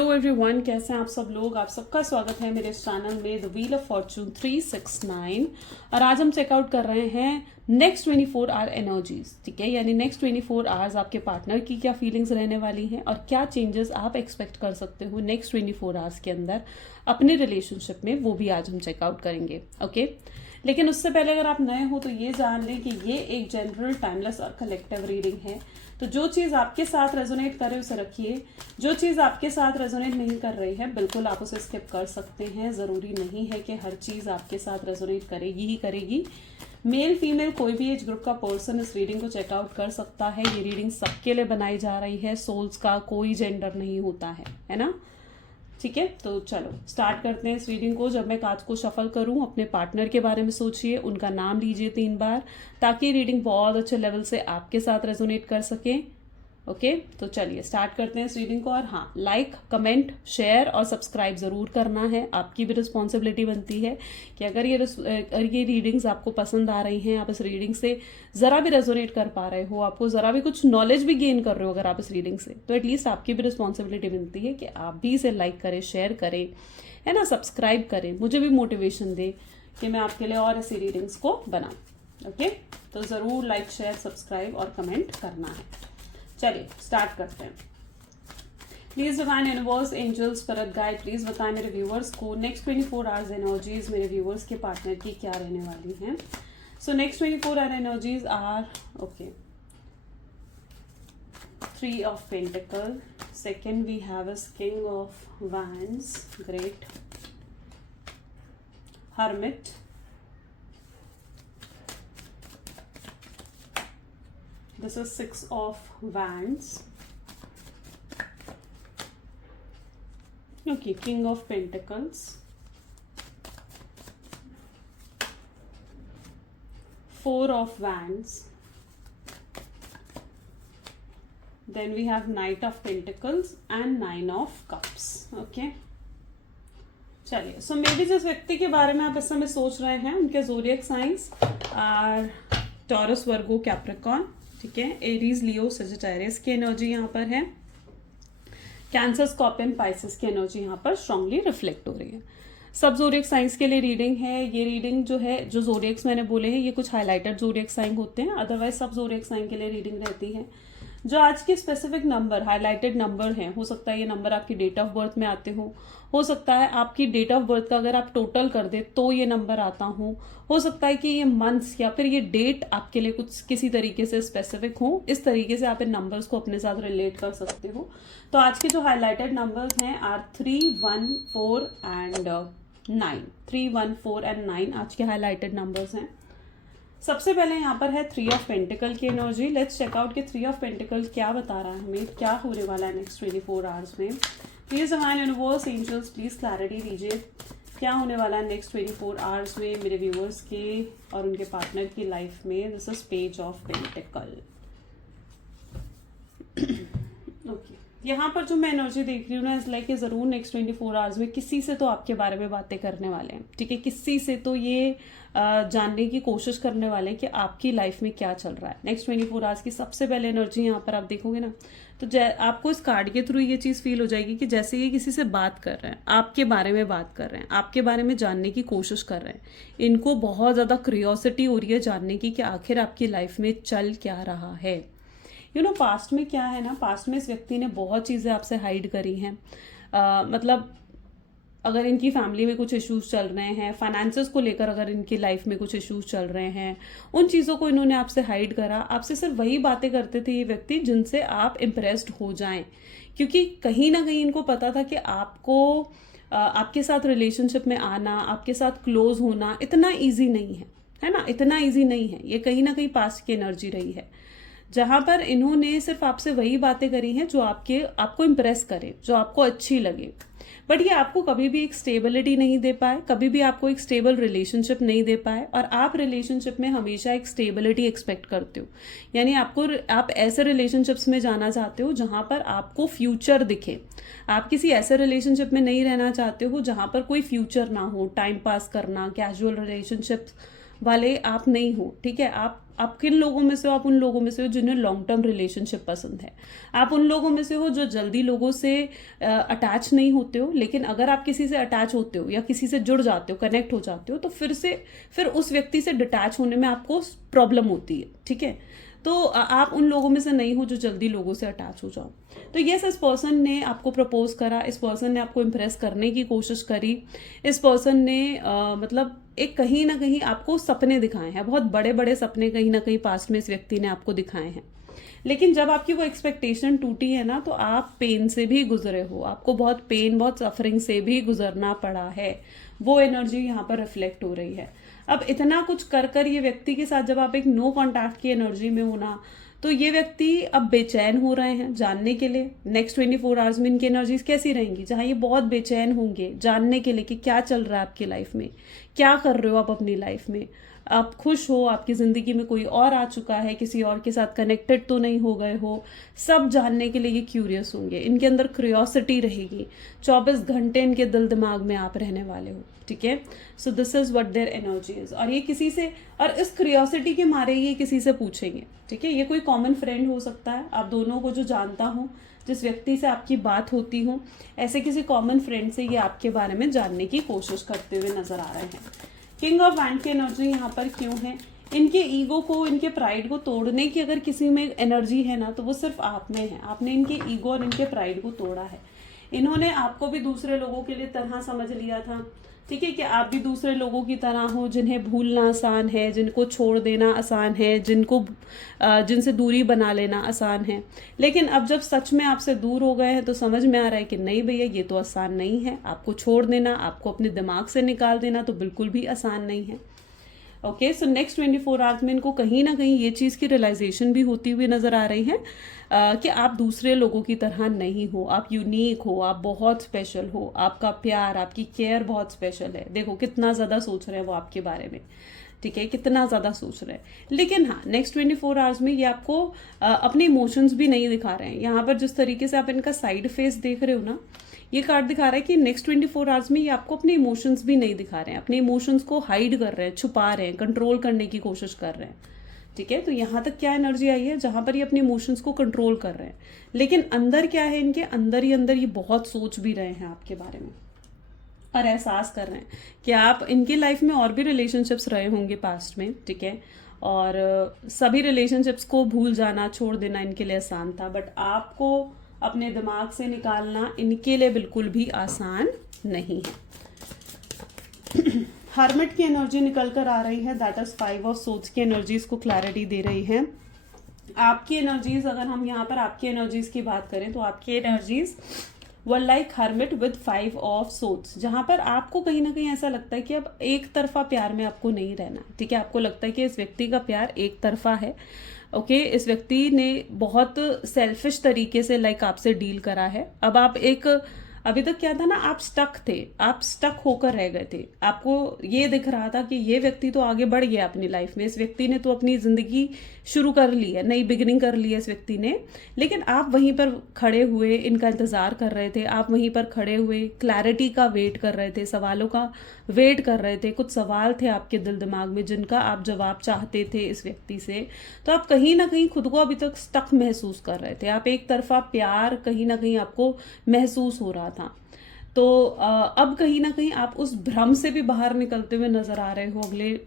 Hello everyone, कैसे हैं आप सब लोग। आप सबका स्वागत है मेरे चैनल में द व्हील ऑफ फॉर्चून 369। और आज हम चेकआउट कर रहे हैं नेक्स्ट 24 आवर एनर्जीज। ठीक है, यानी नेक्स्ट 24 आवर्स आपके पार्टनर की क्या फीलिंग्स रहने वाली हैं और क्या चेंजेस आप एक्सपेक्ट कर सकते हो नेक्स्ट 24 आवर्स के अंदर अपने रिलेशनशिप में, वो भी आज हम चेकआउट करेंगे। ओके, लेकिन उससे पहले अगर आप नए हो तो ये जान लें कि ये एक जनरल, टाइमलेस और कलेक्टिव रीडिंग है। तो जो चीज़ आपके साथ रेजोनेट करे उसे रखिए, जो चीज़ आपके साथ रेजोनेट नहीं कर रही है बिल्कुल आप उसे स्किप कर सकते हैं। ज़रूरी नहीं है कि हर चीज़ आपके साथ रेजोनेट करेगी ही करेगी। मेल फीमेल कोई भी एज ग्रुप का पर्सन इस रीडिंग को चेकआउट कर सकता है। ये रीडिंग सबके लिए बनाई जा रही है, सोल्स का कोई जेंडर नहीं होता है ना। ठीक है, तो चलो स्टार्ट करते हैं इस रीडिंग को। जब मैं कार्ड्स को शफल करूं, अपने पार्टनर के बारे में सोचिए, उनका नाम लीजिए 3 बार, ताकि रीडिंग बहुत अच्छे लेवल से आपके साथ रेजोनेट कर सके। ओके, तो चलिए स्टार्ट करते हैं इस रीडिंग को। और हाँ, लाइक, कमेंट, शेयर और सब्सक्राइब ज़रूर करना है। आपकी भी रिस्पॉन्सिबिलिटी बनती है कि अगर ये रीडिंग्स आपको पसंद आ रही हैं, आप इस रीडिंग से ज़रा भी रेजोनेट कर पा रहे हो, आपको ज़रा भी कुछ नॉलेज भी गेन कर रहे हो अगर आप इस रीडिंग से, तो एटलीस्ट आपकी भी रिस्पॉन्सिबिलिटी बनती है कि आप भी इसे लाइक करें, शेयर करें, है ना, सब्सक्राइब करें, मुझे भी मोटिवेशन दे कि मैं आपके लिए और ऐसी रीडिंग्स को बनाऊँ। ओके, तो ज़रूर लाइक, शेयर, सब्सक्राइब और कमेंट करना है। चलिए स्टार्ट करते हैं। Please divine universe, angels, spirit guide, please बताएं मेरे व्यूअर्स को नेक्स्ट 24 आवर्स एनर्जीज मेरे व्यूअर्स के पार्टनर की क्या रहने वाली हैं। So next 24 hour energies are okay, 3 of Pentacle, second we have is King of Wands, great, Hermit, this is 6 of Wands, okay, King of Pentacles, 4 of Wands, then we have Knight of Pentacles and 9 of Cups. okay, चलिए, सो may be जिस व्यक्ति के बारे में आप इस समय सोच रहे हैं उनके ज़ोडिएक साइंस टॉरस, वर्गो, कैप्रिकॉर्न, ठीक है, एरीज, लियो, सजिटेरियस की एनर्जी यहाँ पर है। कैंसर, स्कॉर्पियन, पाइसेस की एनर्जी यहाँ पर स्ट्रांगली रिफ्लेक्ट हो रही है। सब जोडिएक साइंस के लिए रीडिंग है। ये रीडिंग जो है, जो जोडिएक्स मैंने बोले हैं, ये कुछ हाईलाइटेड जोडिएक साइन होते हैं, अदरवाइज सब जोडिएक साइन के लिए रीडिंग रहती है। जो आज के स्पेसिफिक नंबर, हाईलाइटेड नंबर हैं, हो सकता है ये नंबर आपकी डेट ऑफ बर्थ में आते हो सकता है आपकी डेट ऑफ बर्थ का अगर आप टोटल कर दे तो ये नंबर आता हो सकता है कि ये मंथ्स या फिर ये डेट आपके लिए कुछ किसी तरीके से स्पेसिफिक हो। इस तरीके से आप इन नंबर्स को अपने साथ रिलेट कर सकते हो। तो आज के जो हाईलाइटेड नंबर्स हैं आर 3, 1, 4 एंड 9। 3, 1, 4 एंड 9 आज के हाईलाइटेड नंबर्स हैं। सबसे पहले यहाँ पर है 3 ऑफ पेंटिकल की एनर्जी। लेट्स चेकआउट कि 3 ऑफ पेंटिकल क्या बता रहा है हमें, क्या होने वाला है नेक्स्ट 24 आवर्स में। Please divine universe, angels, please clarity दीजिए क्या होने वाला है नेक्स्ट 24 आवर्स में मेरे व्यूअर्स के और उनके पार्टनर की लाइफ में। This is page of pentacle. Okay, यहाँ पर जो मैं एनर्जी देख रही हूँ ना, इस लाइक ज़रूर नेक्स्ट 24 आवर्स में किसी से तो आपके बारे में बातें करने वाले हैं। ठीक है, किसी से तो ये जानने की कोशिश करने वाले हैं कि आपकी लाइफ में क्या चल रहा है नेक्स्ट 24 आवर्स की। सबसे पहले एनर्जी यहाँ पर आप देखोगे ना, तो आपको इस कार्ड के थ्रू ये चीज़ फील हो जाएगी कि जैसे ये किसी से बात कर रहे हैं, आपके बारे में बात कर रहे हैं, आपके बारे में जानने की कोशिश कर रहे हैं। इनको बहुत ज़्यादा क्यूरियोसिटी हो रही है जानने की कि आखिर आपकी लाइफ में चल क्या रहा है। पास्ट में क्या है ना, पास्ट में इस व्यक्ति ने बहुत चीज़ें आपसे हाइड करी हैं। मतलब अगर इनकी फैमिली में कुछ इश्यूज चल रहे हैं, फाइनेंसेस को लेकर अगर इनकी लाइफ में कुछ इश्यूज चल रहे हैं, उन चीज़ों को इन्होंने आपसे हाइड करा। आपसे सिर्फ वही बातें करते थे ये व्यक्ति जिनसे आप इम्प्रेस्ड हो जाएं, क्योंकि कहीं ना कहीं इनको पता था कि आपको आपके साथ रिलेशनशिप में आना, आपके साथ क्लोज होना इतना ईजी नहीं है ना, इतना ईजी नहीं है। ये कहीं ना कहीं पास्ट की एनर्जी रही है, जहाँ पर इन्होंने सिर्फ आपसे वही बातें करी हैं जो आपको इम्प्रेस करे, जो आपको अच्छी लगे। बट ये आपको कभी भी एक स्टेबिलिटी नहीं दे पाए, कभी भी आपको एक स्टेबल रिलेशनशिप नहीं दे पाए। और आप रिलेशनशिप में हमेशा एक स्टेबिलिटी एक्सपेक्ट करते हो, यानी आप ऐसे रिलेशनशिप्स में जाना चाहते हो जहाँ पर आपको फ्यूचर दिखे। आप किसी ऐसे रिलेशनशिप में नहीं रहना चाहते हो जहाँ पर कोई फ्यूचर ना हो, टाइम पास करना, कैजुअल रिलेशनशिप वाले आप नहीं हो। ठीक है, आप किन लोगों में से हो? आप उन लोगों में से हो जिन्हें लॉन्ग टर्म रिलेशनशिप पसंद है। आप उन लोगों में से हो जो जल्दी लोगों से अटैच नहीं होते हो, लेकिन अगर आप किसी से अटैच होते हो या किसी से जुड़ जाते हो, कनेक्ट हो जाते हो, तो फिर उस व्यक्ति से डिटैच होने में आपको प्रॉब्लम होती है। ठीक है, तो आप उन लोगों में से नहीं हो जो जल्दी लोगों से अटैच हो जाओ। तो यस, इस पर्सन ने आपको प्रपोज करा, इस पर्सन ने आपको इम्प्रेस करने की कोशिश करी, इस पर्सन ने मतलब एक कहीं ना कहीं आपको सपने दिखाए हैं, बहुत बड़े बड़े सपने कहीं ना कहीं पास्ट में इस व्यक्ति ने आपको दिखाए हैं। लेकिन जब आपकी वो एक्सपेक्टेशन टूटी है ना, तो आप पेन से भी गुजरे हो, आपको बहुत पेन, बहुत सफरिंग से भी गुजरना पड़ा है। वो एनर्जी यहाँ पर रिफ्लेक्ट हो रही है। अब इतना कुछ कर कर ये व्यक्ति के साथ जब आप एक नो कॉन्टैक्ट की एनर्जी में हो ना, तो ये व्यक्ति अब बेचैन हो रहे हैं जानने के लिए नेक्स्ट 24 आवर्स में इनकी एनर्जीज कैसी रहेंगी, जहां ये बहुत बेचैन होंगे जानने के लिए कि क्या चल रहा है आपकी लाइफ में, क्या कर रहे हो आप अपनी लाइफ में, आप खुश हो, आपकी जिंदगी में कोई और आ चुका है, किसी और के साथ कनेक्टेड तो नहीं हो गए हो, सब जानने के लिए ये क्यूरियस होंगे। इनके अंदर क्यूरियोसिटी रहेगी, 24 घंटे इनके दिल दिमाग में आप रहने वाले हो। ठीक है, सो this is what their energy is. और ये किसी से, और इस क्यूरियोसिटी के मारे ये किसी से पूछेंगे। ठीक है, ये कोई कॉमन फ्रेंड हो सकता है, आप दोनों को जो जानता हूँ, जिस व्यक्ति से आपकी बात होती हो, ऐसे किसी कॉमन फ्रेंड से ये आपके बारे में जानने की कोशिश करते हुए नजर आ रहे हैं। किंग ऑफ वैंड की एनर्जी यहाँ पर क्यों है? इनके ईगो को, इनके प्राइड को तोड़ने की अगर किसी में एनर्जी है ना, तो वो सिर्फ आप में है। आपने इनके ईगो और इनके प्राइड को तोड़ा है। इन्होंने आपको भी दूसरे लोगों के लिए तरह समझ लिया था। ठीक है, कि आप भी दूसरे लोगों की तरह हो, जिन्हें भूलना आसान है, जिनको छोड़ देना आसान है, जिनसे दूरी बना लेना आसान है। लेकिन अब जब सच में आपसे दूर हो गए हैं तो समझ में आ रहा है कि नहीं भैया, ये तो आसान नहीं है। आपको छोड़ देना, आपको अपने दिमाग से निकाल देना तो बिल्कुल भी आसान नहीं है। ओके, सो नेक्स्ट 24 आवर्स में इनको कहीं ना कहीं ये चीज़ की रियलाइजेशन भी होती हुई नजर आ रही है कि आप दूसरे लोगों की तरह नहीं हो, आप यूनिक हो, आप बहुत स्पेशल हो, आपका प्यार, आपकी केयर बहुत स्पेशल है। देखो कितना ज़्यादा सोच रहे हैं वो आपके बारे में। ठीक है, कितना ज़्यादा सोच रहे हैं। लेकिन हाँ, नेक्स्ट 24 आवर्स में ये आपको अपने इमोशंस भी नहीं दिखा रहे हैं। यहाँ पर जिस तरीके से आप इनका साइड फेस देख रहे हो ना, ये कार्ड दिखा रहा है कि नेक्स्ट 24 आवर्स में ये आपको अपने इमोशंस भी नहीं दिखा रहे हैं, अपने इमोशंस को हाइड कर रहे हैं, छुपा रहे हैं, कंट्रोल करने की कोशिश कर रहे हैं। ठीक है, तो यहाँ तक क्या एनर्जी आई है, जहां पर ये अपने इमोशंस को कंट्रोल कर रहे हैं। लेकिन अंदर क्या है, इनके अंदर ही अंदर ये बहुत सोच भी रहे हैं आपके बारे में और एहसास कर रहे हैं कि आप, इनकी लाइफ में और भी रिलेशनशिप्स रहे होंगे पास्ट में। ठीक है, और सभी रिलेशनशिप्स को भूल जाना, छोड़ देना इनके लिए आसान था, बट आपको अपने दिमाग से निकालना इनके लिए बिल्कुल भी आसान नहीं है। हर्मिट की एनर्जी निकल कर आ रही है, दैट इज 5 ऑफ सोर्ड्स की एनर्जीज को क्लैरिटी दे रही है। आपकी एनर्जीज, अगर हम यहाँ पर आपकी एनर्जीज की बात करें तो आपकी energies were like hermit with 5 of swords, जहां पर आपको कहीं ना कहीं ऐसा लगता है कि अब एक तरफा प्यार में आपको नहीं रहना। ठीक है, आपको लगता है कि इस व्यक्ति का प्यार एक तरफा है। ओके, इस व्यक्ति ने बहुत सेल्फिश तरीके से आपसे डील करा है। अब आप एक, अभी तक क्या था ना, आप स्टक थे, आप स्टक होकर रह गए थे। आपको ये दिख रहा था कि ये व्यक्ति तो आगे बढ़ गया अपनी लाइफ में, इस व्यक्ति ने तो अपनी जिंदगी शुरू कर ली है, नई बिगिनिंग कर ली है इस व्यक्ति ने। लेकिन आप वहीं पर खड़े हुए इनका इंतजार कर रहे थे, आप वहीं पर खड़े हुए क्लैरिटी का वेट कर रहे थे, सवालों का वेट कर रहे थे। कुछ सवाल थे आपके दिल दिमाग में जिनका आप जवाब चाहते थे इस व्यक्ति से। तो आप कहीं ना कहीं खुद को अभी तक स्टक महसूस कर रहे थे, आप एक तरफा प्यार कहीं ना कहीं आपको महसूस हो रहा था। तो अब कहीं ना कहीं आप उस भ्रम से भी बाहर निकलते हुए नजर आ रहे हो अगले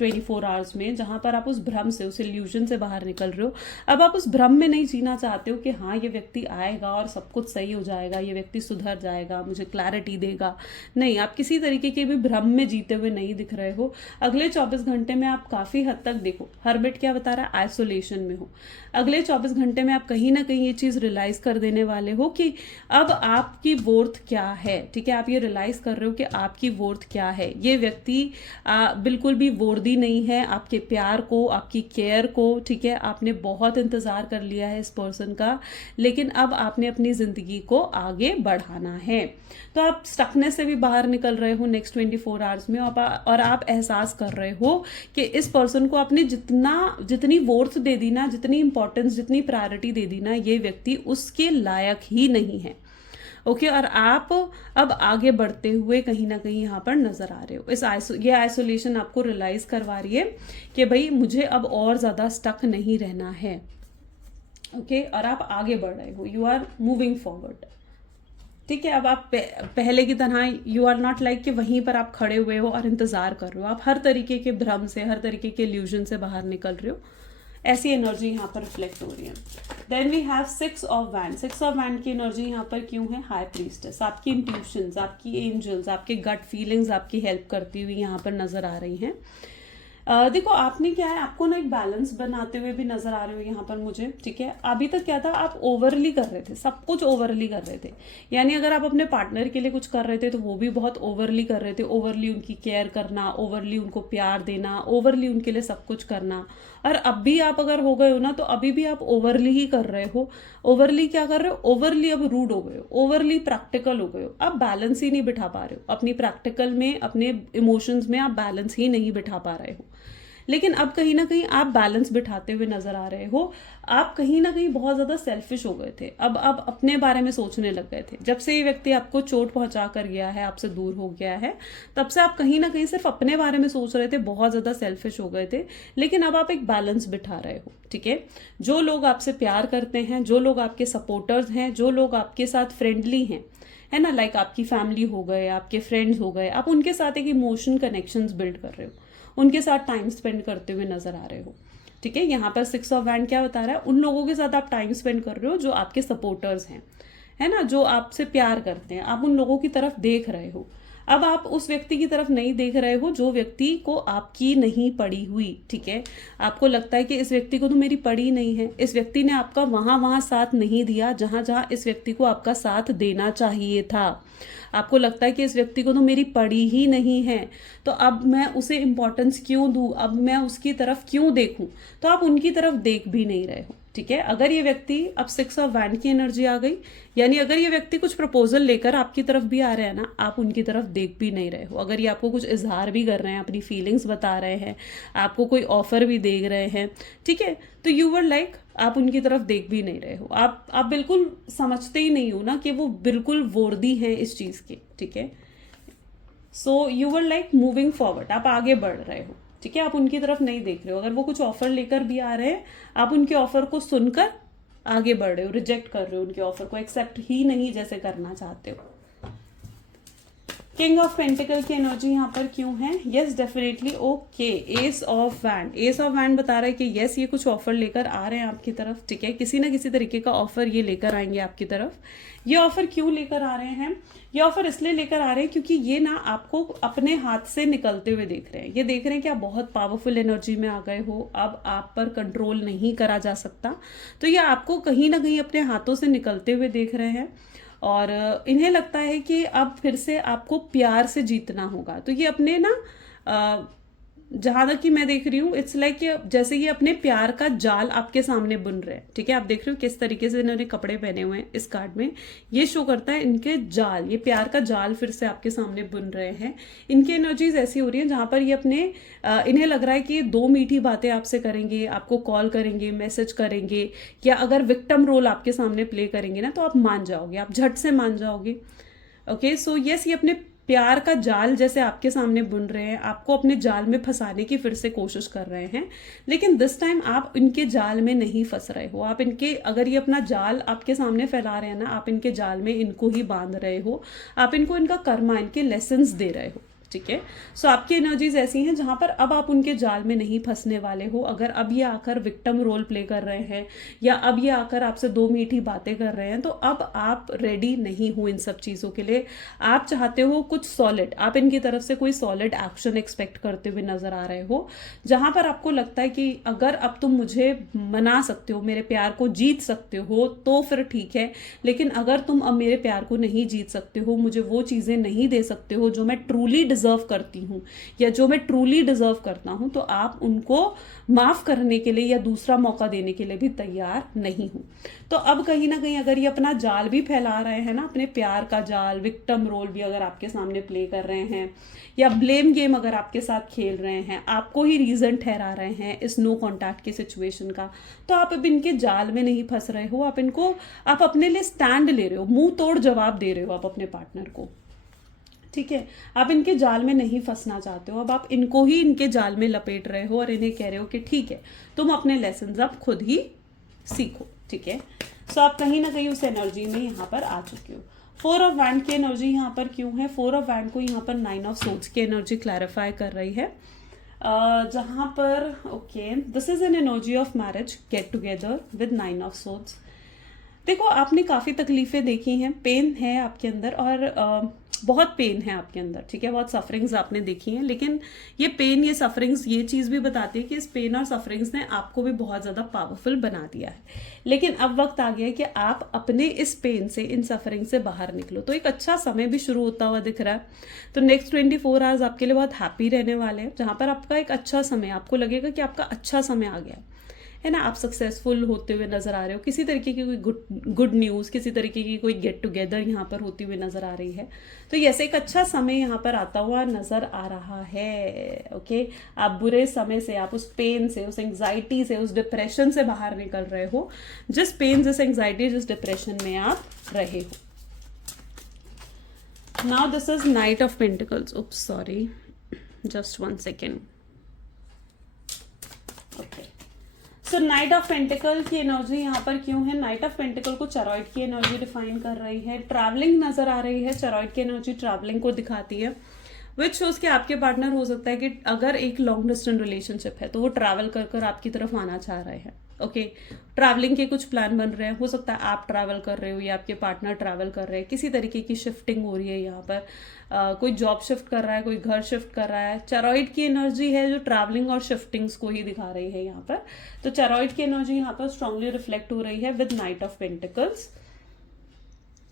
24 आवर्स में, जहां पर आप उस भ्रम से, उस इल्यूजन से बाहर निकल रहे हो। अब आप उस भ्रम में नहीं जीना चाहते हो कि हाँ ये व्यक्ति आएगा और सब कुछ सही हो जाएगा, ये व्यक्ति सुधर जाएगा, मुझे क्लैरिटी देगा। नहीं, आप किसी तरीके के भी भ्रम में जीते हुए नहीं दिख रहे हो। अगले 24 घंटे में आप काफी हद तक, देखो हर्मिट क्या बता रहा है, आइसोलेशन में हो। अगले 24 घंटे में आप कहीं ना कहीं ये चीज रियलाइज कर देने वाले हो कि अब आपकी वर्थ क्या है। ठीक है, आप ये रियलाइज कर रहे हो कि आपकी वर्थ क्या है। ये व्यक्ति बिल्कुल भी वर्दी नहीं है आपके प्यार को, आपकी केयर को। ठीक है, आपने बहुत इंतजार कर लिया है इस पर्सन का, लेकिन अब आपने अपनी जिंदगी को आगे बढ़ाना है। तो आप स्टकनेस से भी बाहर निकल रहे हो नेक्स्ट 24 आवर्स में, और आप एहसास कर रहे हो कि इस पर्सन को आपने जितनी वर्थ दे दी ना, जितनी इंपॉर्टेंस, जितनी प्रायोरिटी दे दी ना, ये व्यक्ति उसके लायक ही नहीं है। ओके, और आप अब आगे बढ़ते हुए कहीं ना कहीं यहाँ पर नजर आ रहे हो। ये आइसोलेशन आपको रियलाइज करवा रही है कि भाई मुझे अब और ज्यादा स्टक नहीं रहना है। ओके, और आप आगे बढ़ रहे हो, यू आर मूविंग फॉरवर्ड। ठीक है, अब आप पहले की तरह यू आर नॉट लाइक कि वहीं पर आप खड़े हुए हो और इंतजार कर रहे हो। आप हर तरीके के भ्रम से, हर तरीके के इल्यूजन से बाहर निकल रहे हो। ऐसी एनर्जी यहाँ पर रिफ्लेक्ट हो रही है। Then we have 6 of wand. 6 of wand की एनर्जी यहाँ पर क्यों है? High priestess. आपकी इंट्यूशंस, आपकी एंजल्स, आपके गट फीलिंग्स आपकी हेल्प करती हुई यहाँ पर नजर आ रही हैं। देखो आपने क्या है, आपको ना एक बैलेंस बनाते हुए भी नजर आ रहे हो यहाँ पर मुझे। ठीक है, अभी तक क्या था, आप ओवरली कर रहे थे, सब कुछ ओवरली कर रहे थे। यानी अगर आप अपने पार्टनर के लिए कुछ कर रहे थे तो वो भी बहुत ओवरली कर रहे थे। ओवरली उनकी केयर करना, ओवरली उनको प्यार देना, ओवरली उनके लिए सब कुछ करना। और अब भी आप अगर हो गए हो ना, तो अभी भी आप ओवरली ही कर रहे हो। ओवरली क्या कर रहे हो? ओवरली अब रूड हो गए हो, ओवरली प्रैक्टिकल हो गए हो। आप बैलेंस ही नहीं बिठा पा रहे हो अपनी प्रैक्टिकल में, अपने इमोशंस में आप बैलेंस ही नहीं बिठा पा रहे हो। लेकिन अब कहीं ना कहीं आप बैलेंस बिठाते हुए नजर आ रहे हो। आप कहीं ना कहीं बहुत ज्यादा सेल्फिश हो गए थे, अब आप अपने बारे में सोचने लग गए थे। जब से ये व्यक्ति आपको चोट पहुंचा कर गया है, आपसे दूर हो गया है, तब से आप कहीं ना कहीं सिर्फ अपने बारे में सोच रहे थे, बहुत ज्यादा सेल्फिश हो गए थे। लेकिन अब आप एक बैलेंस बिठा रहे हो। ठीक है, जो लोग आपसे प्यार करते हैं, जो लोग आपके सपोर्टर्स हैं, जो लोग आपके साथ फ्रेंडली हैं, है ना, लाइक आपकी फैमिली हो गए, आपके फ्रेंड्स हो गए, आप उनके साथ एक इमोशन कनेक्शंस बिल्ड कर रहे हो, उनके साथ टाइम स्पेंड करते हुए नजर आ रहे हो। ठीक है, यहाँ पर 6 ऑफ वैंड क्या बता रहा है? उन लोगों के साथ आप टाइम स्पेंड कर रहे हो जो आपके सपोर्टर्स हैं, है ना, जो आपसे प्यार करते हैं। आप उन लोगों की तरफ देख रहे हो। अब आप उस व्यक्ति की तरफ नहीं देख रहे हो जो व्यक्ति को आपकी नहीं पड़ी हुई। ठीक है, आपको लगता है कि इस व्यक्ति को तो मेरी पड़ी नहीं है, इस व्यक्ति ने आपका वहां साथ नहीं दिया जहां जहां इस व्यक्ति को आपका साथ देना चाहिए था। आपको लगता है कि इस व्यक्ति को तो मेरी पड़ी ही नहीं है, तो अब मैं उसे इंपॉर्टेंस क्यों दूं, अब मैं उसकी तरफ क्यों देखूं? तो आप उनकी तरफ देख भी नहीं रहे हो। ठीक है, अगर ये व्यक्ति, अब 6 ऑफ वैंड की एनर्जी आ गई, यानी अगर ये व्यक्ति कुछ प्रपोजल लेकर आपकी तरफ भी आ रहे हैं ना, आप उनकी तरफ देख भी नहीं रहे हो। अगर ये आपको कुछ इजहार भी कर रहे हैं, अपनी फीलिंग्स बता रहे हैं, आपको कोई ऑफर भी दे रहे हैं, ठीक है, तो यू वर लाइक, आप उनकी तरफ देख भी नहीं रहे हो। आप बिल्कुल समझते ही नहीं हो ना कि वो बिल्कुल वर्दी है इस चीज के। ठीक है, so you were like moving forward, आप आगे बढ़ रहे हो। ठीक है, आप उनकी तरफ नहीं देख रहे हो। अगर वो कुछ ऑफर लेकर भी आ रहे हैं, आप उनके ऑफर को सुनकर आगे बढ़ रहे हो, रिजेक्ट कर रहे हो, उनके ऑफर को एक्सेप्ट ही नहीं जैसे करना चाहते हो। किंग ऑफ पेंटिकल की एनर्जी यहाँ पर क्यों है? Yes definitely okay. S of wand, S of wand बता रहा है कि यस ये कुछ ऑफर लेकर आ रहे हैं आपकी तरफ। ठीक है, किसी ना किसी तरीके का ऑफर ये लेकर आएंगे आपकी तरफ। ये ऑफर क्यों लेकर आ रहे हैं? ये ऑफर इसलिए लेकर आ रहे हैं क्योंकि ये ना आपको अपने हाथ से निकलते हुए देख रहे हैं। ये देख रहे हैं कि आप बहुत पावरफुल एनर्जी में आ गए हो, अब आप पर कंट्रोल नहीं करा जा सकता। तो ये आपको कहीं ना कहीं अपने हाथों से निकलते हुए देख रहे हैं और इन्हें लगता है कि अब फिर से आपको प्यार से जीतना होगा। तो ये अपने ना जहां तक कि मैं देख रही हूँ, इट्स लाइक जैसे ये अपने प्यार का जाल आपके सामने बुन रहे हैं। ठीक है, आप देख रहे हो किस तरीके से इन्होंने कपड़े पहने हुए हैं इस कार्ड में। ये शो करता है इनके जाल, ये प्यार का जाल फिर से आपके सामने बुन रहे हैं। इनकी एनर्जीज ऐसी हो रही है जहां पर ये अपने इन्हें लग रहा है कि ये 2 मीठी बातें आपसे करेंगे, आपको कॉल करेंगे, मैसेज करेंगे, या अगर विक्टिम रोल आपके सामने प्ले करेंगे ना, तो आप मान जाओगे, आप झट से मान जाओगे। ओके, सो यस ये अपने प्यार का जाल जैसे आपके सामने बुन रहे हैं, आपको अपने जाल में फंसाने की फिर से कोशिश कर रहे हैं। लेकिन दिस टाइम आप इनके जाल में नहीं फंस रहे हो। आप इनके, अगर ये अपना जाल आपके सामने फैला रहे हैं ना, आप इनके जाल में इनको ही बांध रहे हो। आप इनको इनका कर्मा, इनके लेसन्स दे रहे हो। ठीक है, सो आपकी एनर्जीज ऐसी हैं जहां पर अब आप उनके जाल में नहीं फंसने वाले हो। अगर अब ये आकर विक्टिम रोल प्ले कर रहे हैं, या अब ये आकर आपसे 2 मीठी बातें कर रहे हैं, तो अब आप रेडी नहीं हो इन सब चीजों के लिए। आप चाहते हो कुछ सॉलिड, आप इनकी तरफ से कोई सॉलिड एक्शन एक्सपेक्ट करते हुए नजर आ रहे हो, जहां पर आपको लगता है कि अगर अब तुम मुझे मना सकते हो, मेरे प्यार को जीत सकते हो, तो फिर ठीक है। लेकिन अगर तुम अब मेरे प्यार को नहीं जीत सकते हो, मुझे वो चीजें नहीं दे सकते हो जो मैं ट्रूली डिजर्व डिजर्व करती हूँ या जो मैं ट्रूली डिजर्व करता हूँ, तो आप उनको माफ करने के लिए या दूसरा मौका देने के लिए भी तैयार नहीं हूँ। तो अब कहीं ना कहीं अगर ये अपना जाल भी फैला रहे हैं ना, अपने प्यार का जाल, विक्टिम रोल भी अगर आपके सामने प्ले कर रहे हैं, या ब्लेम गेम अगर आपके साथ खेल रहे हैं, आपको ही रीजन ठहरा रहे हैं इस नो कॉन्टैक्ट की सिचुएशन का, तो आप अब इनके जाल में नहीं फंस रहे हो। आप अपने लिए स्टैंड ले रहे हो, मुंह तोड़ जवाब दे रहे हो आप अपने पार्टनर को, ठीक है। आप इनके जाल में नहीं फंसना चाहते हो, अब आप इनको ही इनके जाल में लपेट रहे हो और इन्हें कह रहे हो कि ठीक है, तुम अपने लेसन अब खुद ही सीखो, ठीक है। सो आप कहीं ना कहीं उस एनर्जी में यहाँ पर आ चुके हो। 4 ऑफ वैंड की एनर्जी यहाँ पर क्यों है? 4 ऑफ वैंड को यहाँ पर 9 ऑफ सोर्ड्स की एनर्जी क्लैरिफाई कर रही है, जहां पर okay, this is an energy of marriage, get together with 9 of swords. देखो, आपने काफ़ी तकलीफ़ें देखी हैं, पेन है आपके अंदर, और बहुत पेन है आपके अंदर, ठीक है, बहुत सफरिंग्स आपने देखी हैं, लेकिन ये पेन, ये सफरिंग्स ये चीज़ भी बताती है कि इस पेन और सफरिंग्स ने आपको भी बहुत ज़्यादा पावरफुल बना दिया है। लेकिन अब वक्त आ गया है कि आप अपने इस पेन से, इन सफरिंग से बाहर निकलो। तो एक अच्छा समय भी शुरू होता हुआ दिख रहा है। तो नेक्स्ट 24 आवर्स आपके लिए बहुत हैप्पी रहने वाले हैं, जहाँ पर आपका एक अच्छा समय, आपको लगेगा कि आपका अच्छा समय आ गया है ना, आप सक्सेसफुल होते हुए नजर आ रहे हो, किसी तरीके की कोई गुड न्यूज़, किसी तरीके की कोई गेट टुगेदर यहाँ पर होती हुई नजर आ रही है। तो ऐसे एक अच्छा समय यहाँ पर आता हुआ नजर आ रहा है। ओके, आप बुरे समय से, आप उस पेन से, उस एंग्जाइटी से, उस डिप्रेशन से बाहर निकल रहे हो, जिस पेन, जिस एंग्जाइटी, जिस डिप्रेशन में आप रहे हो। Now this is night of pentacles. Oops, sorry, just 1 second. Okay, so night of pentacle की एनर्जी यहाँ पर क्यों है? नाइट ऑफ पेंटिकल को चरॉइड की एनर्जी डिफाइन कर रही है, ट्रैवलिंग नजर आ रही है, चरॉइड की एनर्जी ट्रैवलिंग को दिखाती है, विच शोज कि आपके पार्टनर हो सकता है कि अगर एक लॉन्ग डिस्टेंस रिलेशनशिप है तो वो ट्रैवल कर कर आपकी तरफ आना चाह रहे हैं। ओके, ट्रैवलिंग के कुछ प्लान बन रहे हैं, हो सकता है आप ट्रैवल कर रहे हो या आपके पार्टनर ट्रैवल कर रहे हैं, किसी तरीके की शिफ्टिंग हो रही है यहाँ पर, कोई जॉब शिफ्ट कर रहा है, कोई घर शिफ्ट कर रहा है। चरॉइड की एनर्जी है जो ट्रैवलिंग और शिफ्टिंग्स को ही दिखा रही है यहाँ पर। तो चरॉइड की एनर्जी यहाँ पर स्ट्रांगली रिफ्लेक्ट हो रही है विद नाइट ऑफ पेंटिकल्स।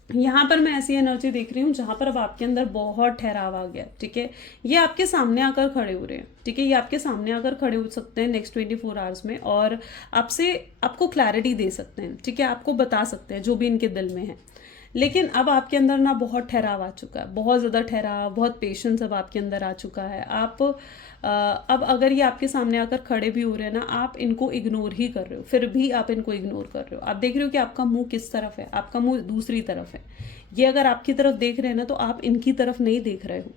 यहाँ पर मैं ऐसी एनर्जी देख रही हूँ जहां पर अब आपके अंदर बहुत ठहराव आ गया, ठीक है। ये आपके सामने आकर खड़े हो रहे हैं, ठीक है, ये आपके सामने आकर खड़े हो सकते हैं नेक्स्ट 24 आवर्स में, और आपको क्लैरिटी दे सकते हैं, ठीक है, आपको बता सकते हैं जो भी इनके दिल में है। लेकिन अब आपके अंदर ना बहुत ठहराव आ चुका है, बहुत ज़्यादा ठहराव, बहुत पेशेंस अब आपके अंदर आ चुका है। अब अगर ये आपके सामने आकर खड़े भी हो रहे हैं ना, आप इनको इग्नोर ही कर रहे हो, फिर भी आप इनको इग्नोर कर रहे हो। आप देख रहे हो कि आपका मुंह किस तरफ है, आपका मुंह दूसरी तरफ है। ये अगर आपकी तरफ देख रहे हैं ना, तो आप इनकी तरफ नहीं देख रहे हो।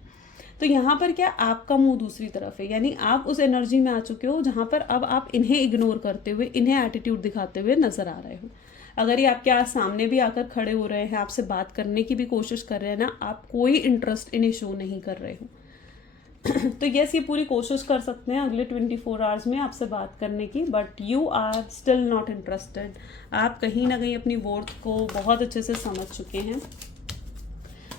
तो यहाँ पर क्या, आपका मुंह दूसरी तरफ है, यानी आप उस एनर्जी में आ चुके हो जहाँ पर अब आप इन्हें इग्नोर करते हुए, इन्हें एटीट्यूड दिखाते हुए नजर आ रहे हो। अगर ये आपके सामने भी आकर खड़े हो रहे हैं, आपसे बात करने की भी कोशिश कर रहे हैं ना, आप कोई इंटरेस्ट इन्हें शो नहीं कर रहे हो। तो यस, ये पूरी कोशिश कर सकते हैं अगले 24 आवर्स में आपसे बात करने की, but you are still not interested. आप कहीं ना कहीं अपनी वर्थ को बहुत अच्छे से समझ चुके हैं।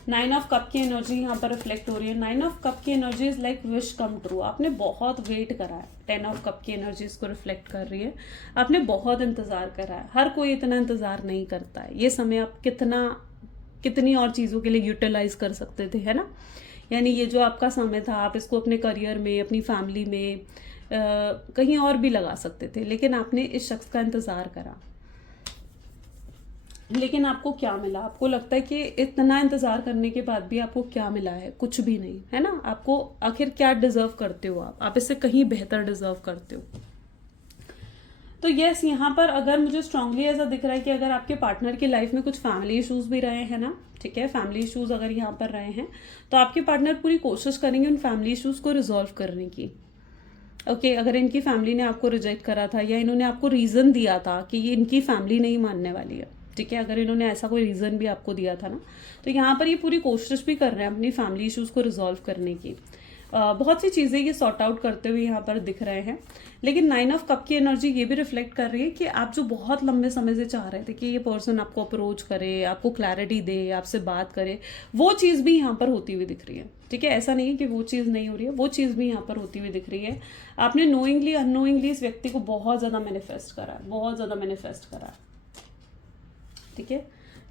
9 ऑफ कप की एनर्जी यहाँ पर रिफ्लेक्ट हो रही है। 9 ऑफ कप की energy is like wish come true. आपने बहुत वेट करा है। 10 ऑफ कप की एनर्जी इसको रिफ्लेक्ट कर रही है, आपने बहुत इंतजार करा है। हर कोई इतना इंतजार नहीं करता है। ये समय आप कितनी और चीज़ों के लिए यूटिलाइज कर सकते थे, है ना। यानी ये जो आपका समय था, आप इसको अपने करियर में, अपनी फैमिली में, कहीं और भी लगा सकते थे, लेकिन आपने इस शख्स का इंतज़ार करा। लेकिन आपको क्या मिला? आपको लगता है कि इतना इंतज़ार करने के बाद भी आपको क्या मिला है? कुछ भी नहीं, है ना। आपको आखिर क्या डिज़र्व करते हो? आप इससे कहीं बेहतर डिज़र्व करते हो। तो यस, यहाँ पर अगर मुझे स्ट्रांगली ऐसा दिख रहा है कि अगर आपके पार्टनर की लाइफ में कुछ फैमिली इश्यूज भी रहे हैं ना, ठीक है, फैमिली इश्यूज अगर यहाँ पर रहे हैं, तो आपके पार्टनर पूरी कोशिश करेंगे उन फैमिली इश्यूज को रिजॉल्व करने की। ओके, अगर इनकी फैमिली ने आपको रिजेक्ट करा था या इन्होंने आपको रीज़न दिया था कि ये इनकी फैमिली नहीं मानने वाली है, ठीक है, अगर इन्होंने ऐसा कोई रीज़न भी आपको दिया था ना, तो यहाँ पर ये पूरी कोशिश भी कर रहे हैं अपनी फैमिली इश्यूज को रिजॉल्व करने की। बहुत सी चीज़ें ये सॉर्ट आउट करते हुए यहाँ पर दिख रहे हैं। लेकिन 9 ऑफ कप की एनर्जी ये भी रिफ्लेक्ट कर रही है कि आप जो बहुत लंबे समय से चाह रहे थे कि ये पर्सन आपको अप्रोच करे, आपको क्लैरिटी दे, आपसे बात करे, वो चीज़ भी यहाँ पर होती हुई दिख रही है, ठीक है। ऐसा नहीं है कि वो चीज़ नहीं हो रही है, वो चीज़ भी यहाँ पर होती हुई दिख रही है। आपने नोइंगली अननोइंगली इस व्यक्ति को बहुत ज़्यादा मैनिफेस्ट करा है, बहुत ज़्यादा मैनिफेस्ट करा है, ठीक है।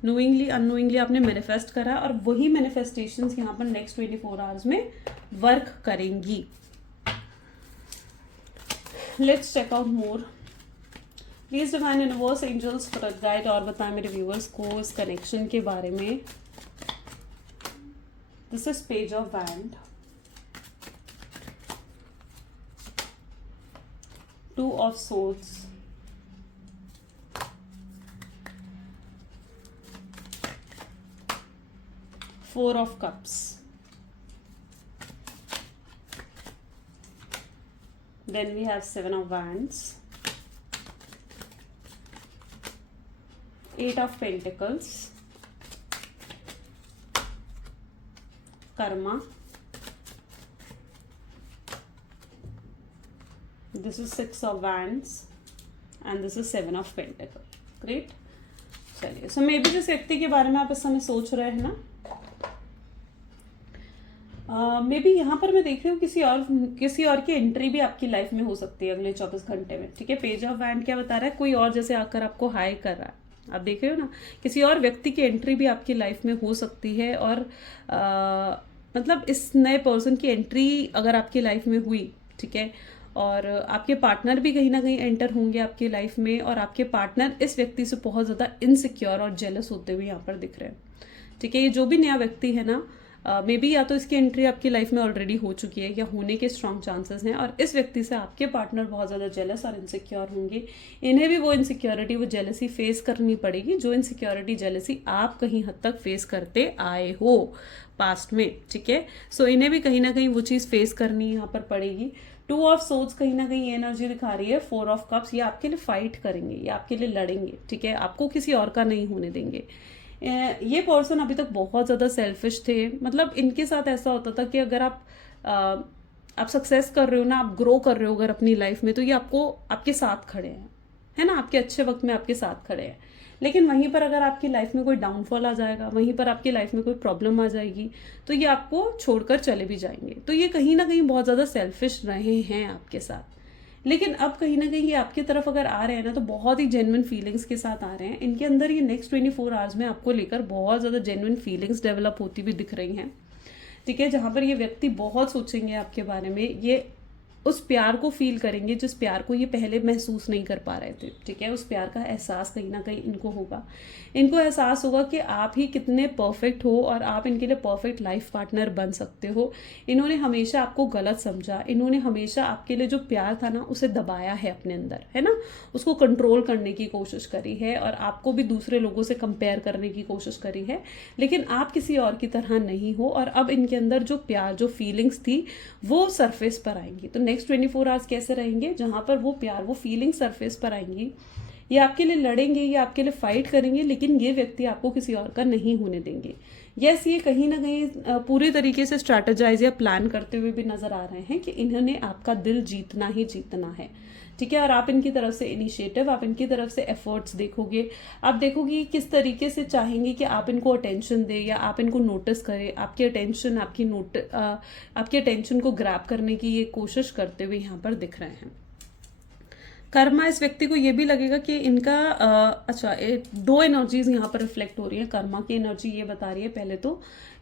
नोइंगली अननोइंगली आपने मैनिफेस्ट करा और वही मैनिफेस्टेशंस यहाँ पर नेक्स्ट 24 आवर्स में वर्क करेंगी. Let's check out more. Please divine universe angels for guide और बताएं मेरे व्यूअर्स को इस कनेक्शन के बारे में. This is page of wand, 2 of swords, 4 of cups, then we have 7 of wands, 8 of pentacles, karma, this is 6 of wands and this is 7 of pentacles. Great. चलिए, सो may be जिस व्यक्ति के बारे में आप इस समय सोच रहे हैं ना, मे बी यहाँ पर मैं देख रही हूँ किसी और की एंट्री भी आपकी लाइफ में हो सकती है अगले 24 घंटे में. ठीक है, पेज ऑफ वैंड क्या बता रहा है, कोई और जैसे आकर आपको हाई कर रहा है. आप देख रहे हो ना, किसी और व्यक्ति की एंट्री भी आपकी लाइफ में हो सकती है. और मतलब इस नए पर्सन की एंट्री अगर आपकी लाइफ में हुई, ठीक है, और आपके पार्टनर भी कहीं ना कहीं एंटर होंगे आपकी लाइफ में, और आपके पार्टनर इस व्यक्ति से बहुत ज़्यादा इनसिक्योर और जेलस होते हुए यहाँ पर दिख रहे हैं. ठीक है, ये जो भी नया व्यक्ति है ना, मे बी या तो इसकी एंट्री आपकी लाइफ में ऑलरेडी हो चुकी है या होने के स्ट्रॉन्ग चांसेस हैं, और इस व्यक्ति से आपके पार्टनर बहुत ज़्यादा जेलस और इनसिक्योर होंगे. इन्हें भी वो इनसिक्योरिटी, वो जेलसी फेस करनी पड़ेगी जो इनसिक्योरिटी जेलसी आप कहीं हद तक फेस करते आए हो पास्ट में. ठीक है, सो इन्हें भी कहीं ना कहीं वो चीज़ फेस करनी यहाँ पर पड़ेगी. 2 ऑफ सोर्ड्स कहीं ना कहीं एनर्जी दिखा रही है. 4 ऑफ कप्स, ये आपके लिए फाइट करेंगे, ये आपके लिए लड़ेंगे. ठीक है, आपको किसी और का नहीं होने देंगे. ये पर्सन अभी तक बहुत ज़्यादा सेल्फिश थे. मतलब इनके साथ ऐसा होता था कि अगर आप सक्सेस कर रहे हो ना, आप ग्रो कर रहे हो अगर अपनी लाइफ में, तो ये आपके साथ खड़े हैं, है ना, आपके अच्छे वक्त में आपके साथ खड़े हैं. लेकिन वहीं पर अगर आपकी लाइफ में कोई डाउनफॉल आ जाएगा, वहीं पर आपकी लाइफ में कोई प्रॉब्लम आ जाएगी, तो ये आपको छोड़कर चले भी जाएंगे. तो ये कहीं ना कहीं बहुत ज़्यादा सेल्फिश रहे हैं आपके साथ. लेकिन अब कहीं ना कहीं ये आपकी तरफ अगर आ रहे हैं ना, तो बहुत ही जेन्युइन फीलिंग्स के साथ आ रहे हैं. इनके अंदर ये नेक्स्ट 24 आवर्स में आपको लेकर बहुत ज़्यादा जेन्युइन फीलिंग्स डेवलप होती भी दिख रही हैं. ठीक है, जहाँ पर ये व्यक्ति बहुत सोचेंगे आपके बारे में. ये उस प्यार को फील करेंगे जिस प्यार को ये पहले महसूस नहीं कर पा रहे थे. ठीक है, उस प्यार का एहसास कहीं ना कहीं इनको होगा. इनको एहसास होगा कि आप ही कितने परफेक्ट हो और आप इनके लिए परफेक्ट लाइफ पार्टनर बन सकते हो. इन्होंने हमेशा आपको गलत समझा. इन्होंने हमेशा आपके लिए जो प्यार था ना, उसे दबाया है अपने अंदर, है ना, उसको कंट्रोल करने की कोशिश करी है, और आपको भी दूसरे लोगों से कंपेयर करने की कोशिश करी है. लेकिन आप किसी और की तरह नहीं हो, और अब इनके अंदर जो प्यार, जो फीलिंग्स थी, वो सरफेस पर आएंगी. तो नेक्स्ट 24 आवर्स कैसे रहेंगे, जहां पर वो प्यार, वो फीलिंग सरफेस पर आएंगी. ये आपके लिए लड़ेंगे, ये आपके लिए फाइट करेंगे, लेकिन ये व्यक्ति आपको किसी और का नहीं होने देंगे. यस, ये कहीं ना कहीं पूरी तरीके से स्ट्रैटेजाइज या प्लान करते हुए भी नजर आ रहे हैं कि इन्होंने आपका दिल जीतना ही जीतना है. ठीक है, और आप इनकी तरफ से इनिशिएटिव, आप इनकी तरफ से एफर्ट्स देखोगे. आप देखोगे किस तरीके से चाहेंगे कि आप इनको अटेंशन दें या आप इनको नोटिस करें. आपकी अटेंशन, आपकी अटेंशन को ग्रैब करने की ये कोशिश करते हुए यहाँ पर दिख रहे हैं. कर्मा, इस व्यक्ति को ये भी लगेगा कि इनका 2 एनर्जीज यहाँ पर रिफ्लेक्ट हो रही है. कर्मा की एनर्जी ये बता रही है पहले तो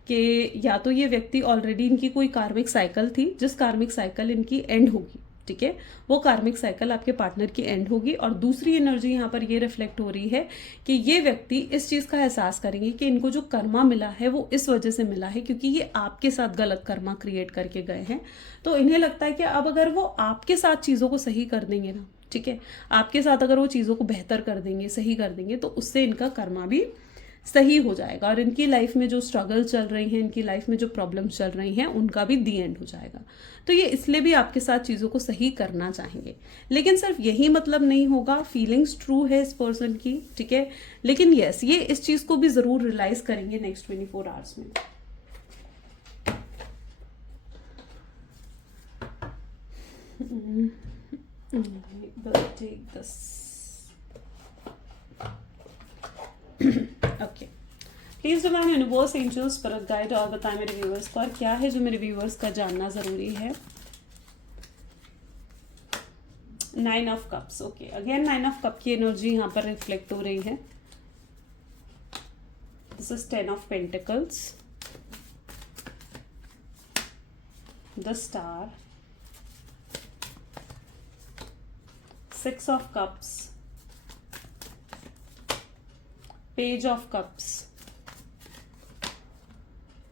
कि या तो ये व्यक्ति ऑलरेडी, इनकी कोई कार्मिक साइकिल थी, जिस कार्मिक साइकिल इनकी एंड होगी. ठीक है, वो कार्मिक साइकिल आपके पार्टनर की एंड होगी. और दूसरी एनर्जी यहाँ पर ये रिफ्लेक्ट हो रही है कि ये व्यक्ति इस चीज़ का एहसास करेंगे कि इनको जो कर्मा मिला है वो इस वजह से मिला है क्योंकि ये आपके साथ गलत कर्मा क्रिएट करके गए हैं. तो इन्हें लगता है कि अब अगर वो आपके साथ चीज़ों को सही कर देंगे ना, ठीक है, आपके साथ अगर वो चीज़ों को बेहतर कर देंगे, सही कर देंगे, तो उससे इनका कर्मा भी सही हो जाएगा और इनकी लाइफ में जो स्ट्रगल चल रही हैं, इनकी लाइफ में जो प्रॉब्लम चल रही हैं, उनका भी दी एंड हो जाएगा. तो ये इसलिए भी आपके साथ चीज़ों को सही करना चाहेंगे. लेकिन सिर्फ यही मतलब नहीं होगा, फीलिंग्स ट्रू है इस पर्सन की, ठीक है, लेकिन यस, ये इस चीज़ को भी ज़रूर रियलाइज करेंगे नेक्स्ट 24 आवर्स में. We'll take this. Okay, please divine universe, angels, spirit guide और बताएं मेरे व्यूअर्स को और क्या है जो मेरे व्यूअर्स का जानना जरूरी है. 9 of cups. Okay, again 9 of cup की एनर्जी यहाँ पर रिफ्लेक्ट हो रही है. This is 10 of Pentacles, the Star, 6 of Cups, Page of Cups,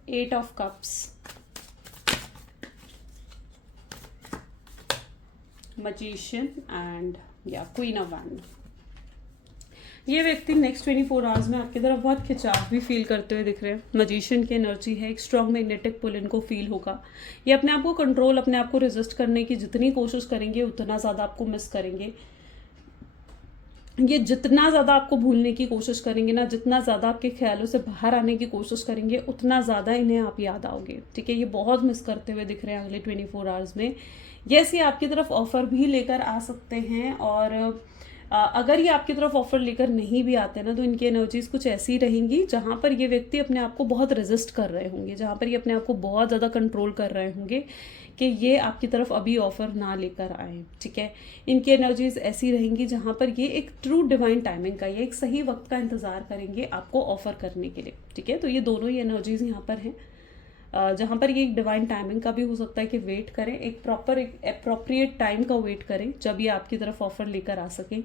8 of Cups, Magician and Queen of Wands. ये व्यक्ति नेक्स्ट 24 आवर्स में आपकी तरफ बहुत खिंचाव भी फील करते हुए दिख रहे हैं। मजीशियन की एनर्जी है, एक स्ट्रॉन्ग मैग्नेटिक पुल इनको फील होगा। ये अपने आप को कंट्रोल, अपने आप को रेजिस्ट करने की जितनी कोशिश करेंगे उतना ज़्यादा आपको मिस करेंगे। ये जितना ज़्यादा आपको भूलने की कोशिश करेंगे ना, जितना ज़्यादा आपके ख्यालों से बाहर आने की कोशिश करेंगे, उतना ज़्यादा इन्हें आप याद आओगे। ठीक है, ये बहुत मिस करते हुए दिख रहे हैं अगले 24 आवर्स में। यस, ये आपकी तरफ ऑफर भी लेकर आ सकते हैं, और अगर ये आपकी तरफ ऑफर लेकर नहीं भी आते ना, तो इनकी एनर्जीज कुछ ऐसी रहेंगी जहाँ पर ये व्यक्ति अपने आप को बहुत रेजिस्ट कर रहे होंगे, जहाँ पर ये अपने आप को बहुत ज़्यादा कंट्रोल कर रहे होंगे कि ये आपकी तरफ अभी ऑफर ना लेकर आए। ठीक है, इनकी एनर्जीज ऐसी रहेंगी जहाँ पर ये एक ट्रू डिवाइन टाइमिंग का, ये एक सही वक्त का इंतज़ार करेंगे आपको ऑफर करने के लिए। ठीक है, तो ये दोनों ही एनर्जीज यहाँ पर हैं, जहाँ पर ये एक डिवाइन टाइमिंग का भी हो सकता है कि वेट करें, एक प्रॉपर एक अप्रोप्रिएट टाइम का वेट करें जब ये आपकी तरफ ऑफर लेकर आ सकें।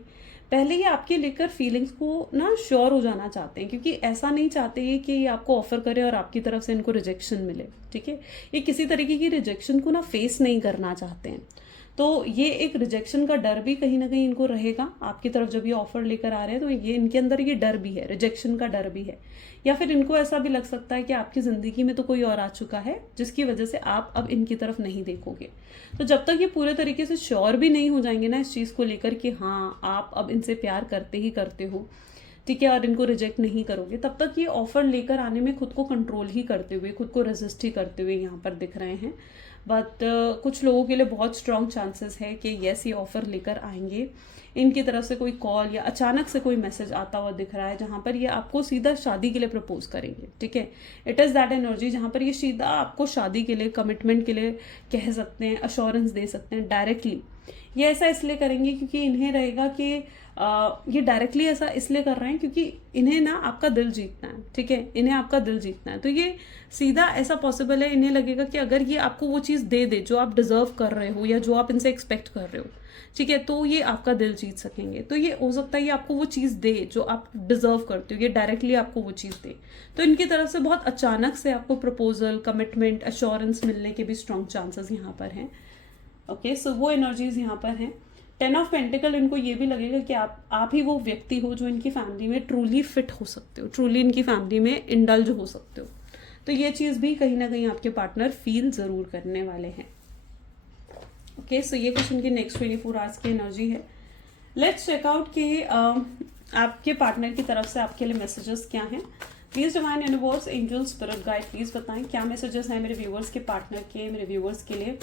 पहले ये आपके लेकर फीलिंग्स को ना श्योर हो जाना चाहते हैं, क्योंकि ऐसा नहीं चाहते ये कि ये आपको ऑफर करे और आपकी तरफ से इनको रिजेक्शन मिले। ठीक है, ये किसी तरीके की रिजेक्शन को ना फेस नहीं करना चाहते हैं, तो ये एक रिजेक्शन का डर भी कहीं ना कहीं इनको रहेगा आपकी तरफ जब ये ऑफर लेकर आ रहे हैं। तो ये इनके अंदर ये डर भी है, रिजेक्शन का डर भी है, या फिर इनको ऐसा भी लग सकता है कि आपकी ज़िंदगी में तो कोई और आ चुका है जिसकी वजह से आप अब इनकी तरफ नहीं देखोगे। तो जब तक ये पूरे तरीके से श्योर भी नहीं हो जाएंगे ना इस चीज़ को लेकर कि हाँ आप अब इनसे प्यार करते ही करते हो, ठीक है, और इनको रिजेक्ट नहीं करोगे, तब तक ये ऑफर लेकर आने में खुद को कंट्रोल ही करते हुए, खुद को रेजिस्ट ही करते हुए यहाँ पर दिख रहे हैं। बट कुछ लोगों के लिए बहुत स्ट्रॉन्ग चांसेस है कि यस ये ऑफर लेकर आएंगे। इनकी तरफ से कोई कॉल या अचानक से कोई मैसेज आता हुआ दिख रहा है जहाँ पर ये आपको सीधा शादी के लिए प्रपोज करेंगे। ठीक है, इट इज़ दैट एनर्जी जहाँ पर ये सीधा आपको शादी के लिए, कमिटमेंट के लिए कह सकते हैं, अश्योरेंस दे सकते हैं डायरेक्टली। ये ऐसा इसलिए करेंगे क्योंकि इन्हें रहेगा कि ये डायरेक्टली ऐसा इसलिए कर रहे हैं क्योंकि इन्हें ना आपका दिल जीतना है। ठीक है, इन्हें आपका दिल जीतना है, तो ये सीधा ऐसा पॉसिबल है, इन्हें लगेगा कि अगर ये आपको वो चीज़ दे दे जो आप डिजर्व कर रहे हो या जो आप इनसे एक्सपेक्ट कर रहे हो, ठीक है, तो ये आपका दिल जीत सकेंगे। तो ये हो सकता है ये आपको वो चीज़ दे जो आप डिजर्व करते हो, ये डायरेक्टली आपको वो चीज़ दे। तो इनकी तरफ से बहुत अचानक से आपको प्रपोजल, कमिटमेंट, अश्योरेंस मिलने के भी स्ट्रॉन्ग चांसेस यहाँ पर हैं। ओके, सो वो एनर्जीज यहाँ पर हैं। 10 ऑफ पेंटिकल, इनको ये भी लगेगा कि आप ही वो व्यक्ति हो जो इनकी फैमिली में ट्रूली फिट हो सकते हो, ट्रूली इनकी फैमिली में इंडल्ज हो सकते हो। तो ये चीज़ भी कहीं ना कहीं आपके पार्टनर फील ज़रूर करने वाले हैं। ओके, सो ये कुछ इनकी नेक्स्ट 24 आवर्स की एनर्जी है। लेट्स चेकआउट कि आपके पार्टनर की तरफ से आपके लिए मैसेजेस क्या हैं। Please divine universe, angel, spirit guide, please बताएं क्या मैसेजेस हैं मेरे व्यूवर्स के पार्टनर के, मेरे व्यूवर्स के लिए,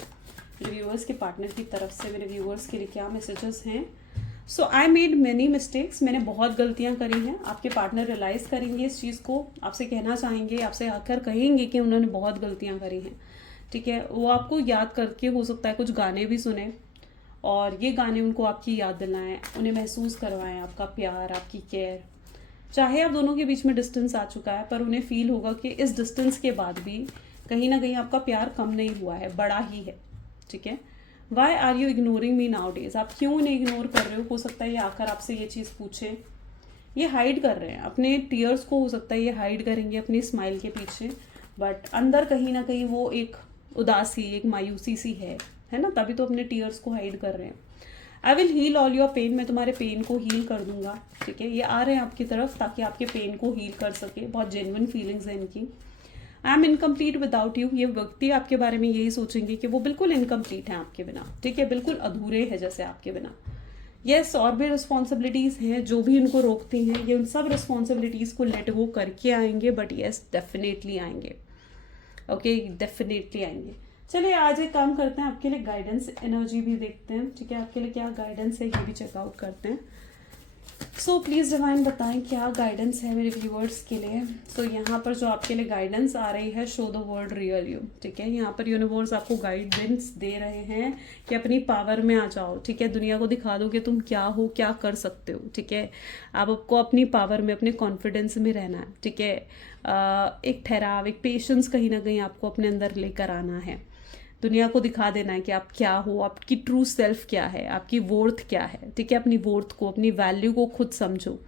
मेरे व्यूवर्स के पार्टनर की तरफ से मेरे व्यूवर्स के लिए क्या मैसेजेस हैं। सो आई मेड मैनी मिस्टेक्स, मैंने बहुत गलतियां करी हैं। आपके पार्टनर रियलाइज़ करेंगे इस चीज़ को, आपसे कहना चाहेंगे, आपसे आकर कहेंगे कि उन्होंने बहुत गलतियां करी हैं। ठीक है, वो आपको याद करके हो सकता है कुछ गाने भी सुने और ये गाने उनको आपकी याद दिलाएं, उन्हें महसूस करवाएं आपका प्यार, आपकी केयर। चाहे आप दोनों के बीच में डिस्टेंस आ चुका है, पर उन्हें फील होगा कि इस डिस्टेंस के बाद भी कहीं ना कहीं आपका प्यार कम नहीं हुआ है, बड़ा ही है। ठीक है, why are you ignoring me nowadays, आप क्यों नहीं इग्नोर कर रहे हो सकता है ये आकर आपसे ये चीज़ पूछे। ये हाइड कर रहे हैं अपने टीयर्स को, हो सकता है ये हाइड करेंगे अपनी स्माइल के पीछे, बट अंदर कहीं ना कहीं वो एक उदासी, एक मायूसी सी है ना, तभी तो अपने टीयर्स को हाइड कर रहे हैं। I will heal all your pain, मैं तुम्हारे पेन को हील कर दूंगा। ठीक है, ये आ रहे हैं आपकी तरफ ताकि आपके पेन को हील कर सके। बहुत जेन्युइन फीलिंग्स हैं इनकी। I am incomplete without you, ये व्यक्ति आपके बारे में यही सोचेंगे कि वो बिल्कुल इनकम्प्लीट हैं आपके बिना। ठीक है, बिल्कुल अधूरे हैं जैसे आपके बिना। यस, और भी रिस्पॉन्सिबिलिटीज़ हैं जो भी इनको रोकती हैं, ये उन सब रिस्पॉन्सिबिलिटीज़ को लेट गो करके आएंगे, बट यस डेफिनेटली आएंगे। ओके, डेफिनेटली आएंगे। चलिए आज एक काम करते हैं, आपके लिए गाइडेंस एनर्जी भी देखते हैं। ठीक है, आपके लिए क्या गाइडेंस है ये भी चेकआउट करते हैं। सो प्लीज़ डिवाइन बताएं क्या गाइडेंस है मेरे व्यूअर्स के लिए। सो यहाँ पर जो आपके लिए गाइडेंस आ रही है, show the world real you. ठीक है, यहाँ पर यूनिवर्स आपको गाइडेंस दे रहे हैं कि अपनी पावर में आ जाओ। ठीक है, दुनिया को दिखा दो कि तुम क्या हो, क्या कर सकते हो। ठीक है, आपको अपनी पावर में, अपने कॉन्फिडेंस में रहना है। ठीक है, एक ठहराव, एक पेशेंस कहीं ना कहीं आपको अपने अंदर लेकर आना है। दुनिया को दिखा देना है कि आप क्या हो, आपकी ट्रू सेल्फ क्या है, आपकी वर्थ क्या है। ठीक है, अपनी वर्थ को, अपनी वैल्यू को खुद समझो,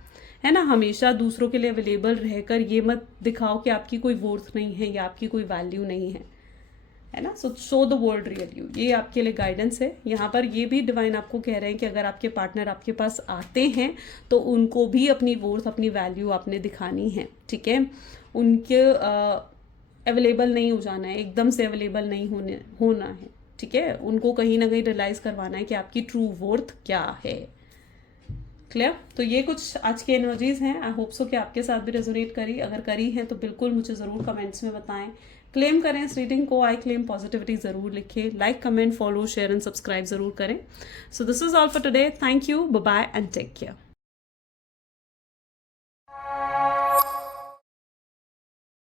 है ना। हमेशा दूसरों के लिए अवेलेबल रहकर ये मत दिखाओ कि आपकी कोई वर्थ नहीं है या आपकी कोई वैल्यू नहीं है ना। सो show the world real you, ये आपके लिए गाइडेंस है। यहाँ पर ये भी डिवाइन आपको कह रहे हैं कि अगर आपके पार्टनर आपके पास आते हैं तो उनको भी अपनी वर्थ, अपनी वैल्यू आपने दिखानी है। ठीक है, उनके अवेलेबल नहीं हो जाना है, एकदम से अवेलेबल नहीं होना है। ठीक है, उनको कहीं ना कहीं रियलाइज करवाना है कि आपकी ट्रू वर्थ क्या है। क्लियर? तो ये कुछ आज की एनर्जीज हैं। आई होप सो कि आपके साथ भी रेजोनेट करी। अगर करी है तो बिल्कुल मुझे ज़रूर कमेंट्स में बताएं। क्लेम करें इस रीडिंग को, आई क्लेम पॉजिटिविटी ज़रूर लिखें। Like, comment, follow, share and subscribe ज़रूर करें। So this is all for today. Thank you, bye bye and take care.